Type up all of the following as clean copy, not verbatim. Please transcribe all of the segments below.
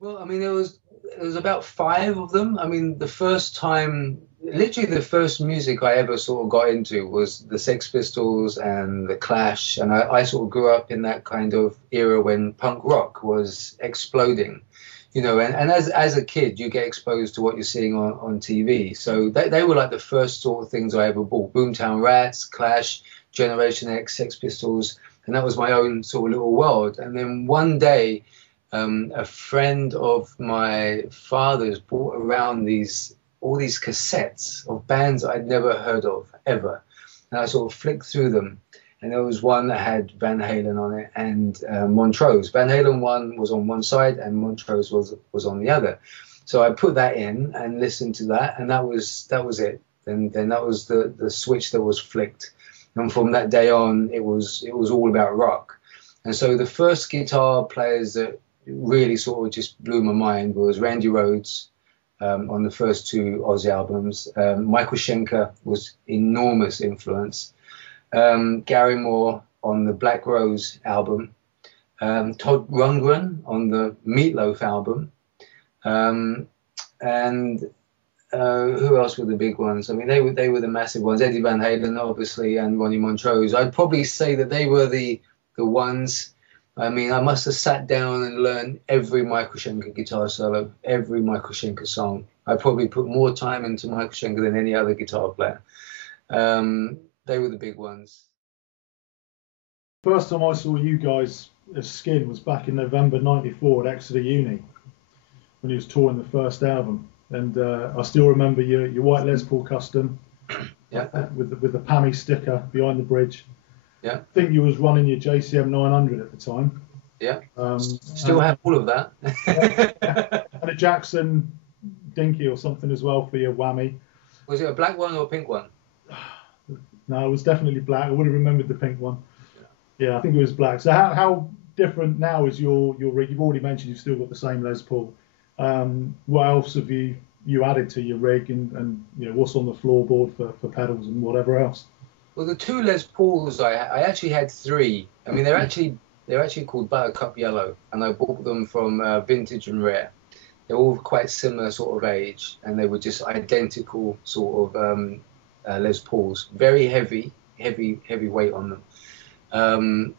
Well, I mean, there was about five of them. I mean, the first time, literally the first music I ever sort of got into was the Sex Pistols and the Clash, and I sort of grew up in that kind of era when punk rock was exploding, and as a kid you get exposed to what you're seeing on TV. So they were like the first sort of things I ever bought: Boomtown Rats, Clash, Generation X, Sex Pistols, and that was my own sort of little world. And then one day a friend of my father's brought around all these cassettes of bands I'd never heard of ever, and I sort of flicked through them, and there was one that had Van Halen on it and Montrose. Van Halen one was on one side and Montrose was on the other. So I put that in and listened to that, and that was it. Then that was the switch that was flicked, and from that day on, it was all about rock. And so the first guitar players that really sort of just blew my mind was Randy Rhoads on the first two Ozzy albums. Michael Schenker was enormous influence. Gary Moore on the Black Rose album. Todd Rundgren on the Meatloaf album. And who else were the big ones? I mean, they were the massive ones. Eddie Van Halen, obviously, and Ronnie Montrose. I'd probably say that they were the ones. I mean, I must have sat down and learned every Michael Schenker guitar solo, every Michael Schenker song. I probably put more time into Michael Schenker than any other guitar player. They were the big ones. First time I saw you guys as Skin was back in November '94 at Exeter Uni when he was touring the first album, and I still remember your white Les Paul custom, yeah, with the Pammy sticker behind the bridge. Yeah. I think you was running your JCM 900 at the time. Yeah. Still have all of that. And a Jackson Dinky or something as well for your whammy. Was it a black one or a pink one? No, it was definitely black. I would have remembered the pink one. Yeah, I think it was black. So how different now is your rig? You've already mentioned you've still got the same Les Paul. What else have you added to your rig, and what's on the floorboard for pedals and whatever else? Well, the two Les Pauls, I actually had three. I mean, they're actually called Buttercup Yellow, and I bought them from Vintage and Rare. They're all quite similar sort of age, and they were just identical sort of Les Pauls. Very heavy weight on them.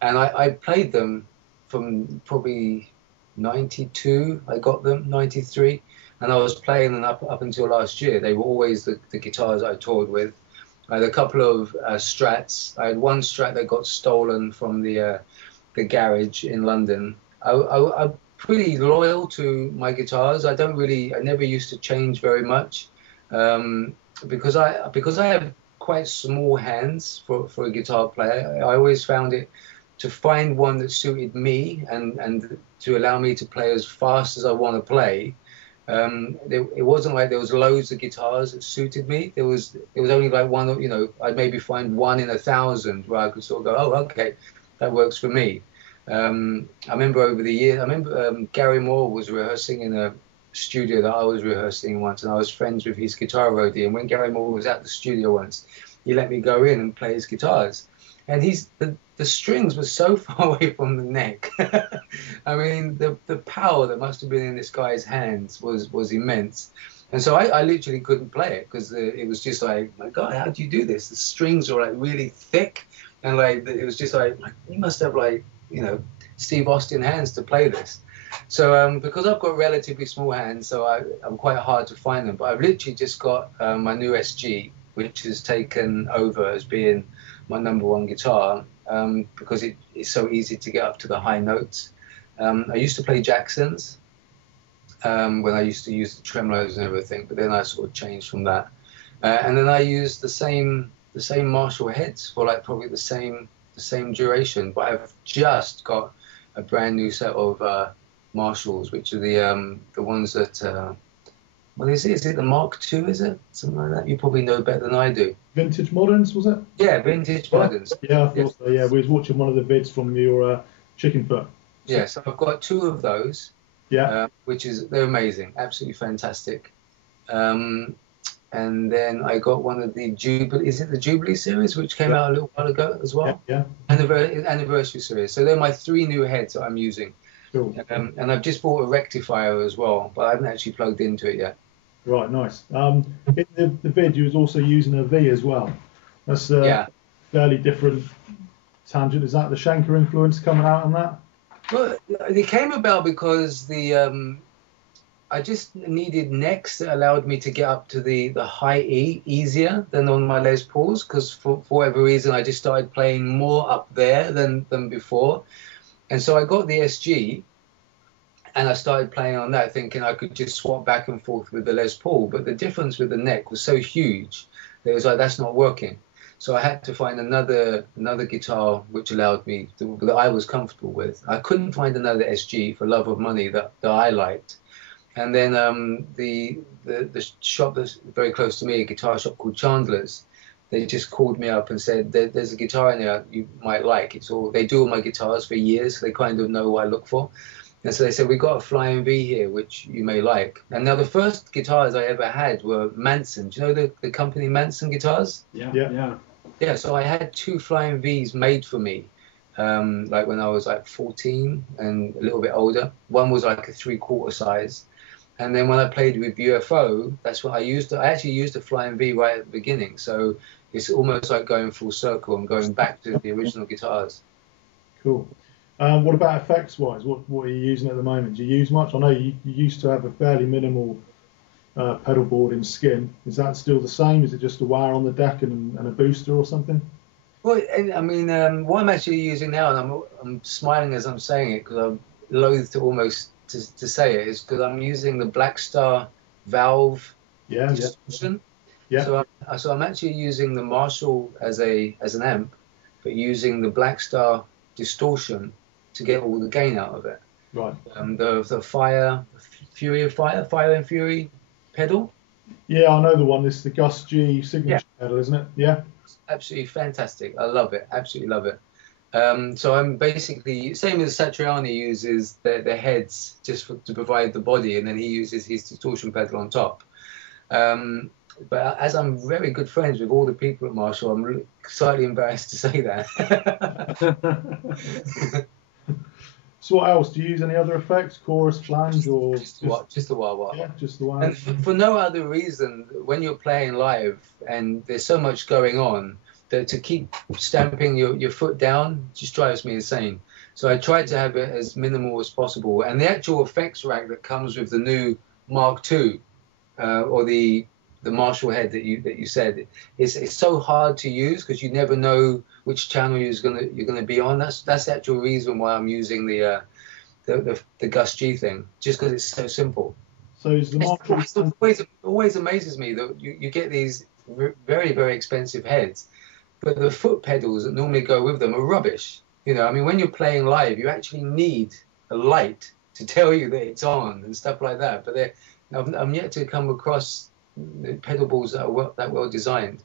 And I played them from probably 92. I got them 93, and I was playing them up until last year. They were always the guitars I toured with. I had a couple of Strats. I had one Strat that got stolen from the garage in London. I'm pretty loyal to my guitars. I never used to change very much because I have quite small hands for a guitar player. I always found it to find one that suited me and to allow me to play as fast as I want to play. It wasn't like there was loads of guitars that suited me. It was only like one, I'd maybe find one in 1,000 where I could sort of go, oh, okay, that works for me. I remember over the years, Gary Moore was rehearsing in a studio that I was rehearsing once, and I was friends with his guitar roadie. And when Gary Moore was at the studio once, he let me go in and play his guitars. And the strings were so far away from the neck. I mean, the power that must have been in this guy's hands was immense. And so I literally couldn't play it because it was just like, my God, how do you do this? The strings are like really thick, and like it was just like you must have like Steve Austin hands to play this. So because I've got relatively small hands, so I'm quite hard to find them. But I've literally just got my new SG, which has taken over as being my #1 guitar because it's so easy to get up to the high notes. I used to play Jacksons when I used to use the tremolos and everything, but then I sort of changed from that. And then I used the same Marshall heads for like probably the same duration. But I've just got a brand new set of Marshalls, which are the ones that what is it? Is it the Mark II? Is it something like that? You probably know better than I do. Vintage Moderns, was it? Yeah, Vintage Moderns. Yeah, I thought so. Yeah, we was watching one of the vids from your Chicken Foot. Yeah, so I've got two of those. Yeah. They're amazing, absolutely fantastic. And then I got one of the Jubilee. Is it the Jubilee series, which came out a little while ago as well? Yeah. Anniversary series. So they're my three new heads that I'm using. Cool. And I've just bought a rectifier as well, but I haven't actually plugged into it yet. Right, nice. In the vid, you was also using a V as well. That's a Yeah. fairly different tangent. Is that the Shanker influence coming out on that? Well, it came about because I just needed necks that allowed me to get up to the high E easier than on my Les Pauls, because for whatever reason I just started playing more up there than before. And so I got the SG and I started playing on that, thinking I could just swap back and forth with the Les Paul. But the difference with the neck was so huge that it was like, that's not working. So I had to find another guitar which allowed me that I was comfortable with. I couldn't find another SG for love of money that I liked. And then the shop that's very close to me, a guitar shop called Chandler's, they just called me up and said, there's a guitar in there you might like. They do all my guitars for years, so they kind of know what I look for. And so they said, we've got a Flying V here, which you may like. And now the first guitars I ever had were Manson. Do you know the company Manson guitars? Yeah. Yeah, so I had 2 Flying Vs made for me, like when I was like 14 and a little bit older. One was like a 3/4 size. And then when I played with UFO, that's what I used. I actually used a Flying V right at the beginning. So it's almost like going full circle and going back to the original guitars. Cool. What about effects-wise? What are you using at the moment? Do you use much? I know you used to have a fairly minimal pedal board in skin. Is that still the same? Is it just a wire on the deck and a booster or something? Well, I mean, what I'm actually using now, and I'm smiling as I'm saying it because I'm loath to almost to say it, is because I'm using the Black Star valve distortion. Yeah. So I'm actually using the Marshall as an amp, but using the Black Star distortion to get all the gain out of it. Right. The Fire and Fury pedal. Yeah, I know the one. It's the Gus G signature pedal, isn't it? Yeah. Absolutely fantastic. I love it. Absolutely love it. So I'm basically, same as Satriani uses the heads just to provide the body, and then he uses his distortion pedal on top. But as I'm very good friends with all the people at Marshall, I'm really slightly embarrassed to say that. So what else? Do you use any other effects? Chorus, flange, or just the wah-wah? Yeah, just the wah. And for no other reason, when you're playing live and there's so much going on, that to keep stamping your foot down just drives me insane. So I try to have it as minimal as possible. And the actual effects rack that comes with the new Mark II, or the Marshall head that you said, it's so hard to use because you never know which channel you're gonna be on. That's the actual reason why I'm using the Gus G thing, just because it's so simple. So is the Marshall always amazes me that you get these very, very expensive heads, but the foot pedals that normally go with them are rubbish. You know, I mean, when you're playing live, you actually need a light to tell you that it's on and stuff like that. But I'm yet to come across the pedal boards that are that well designed.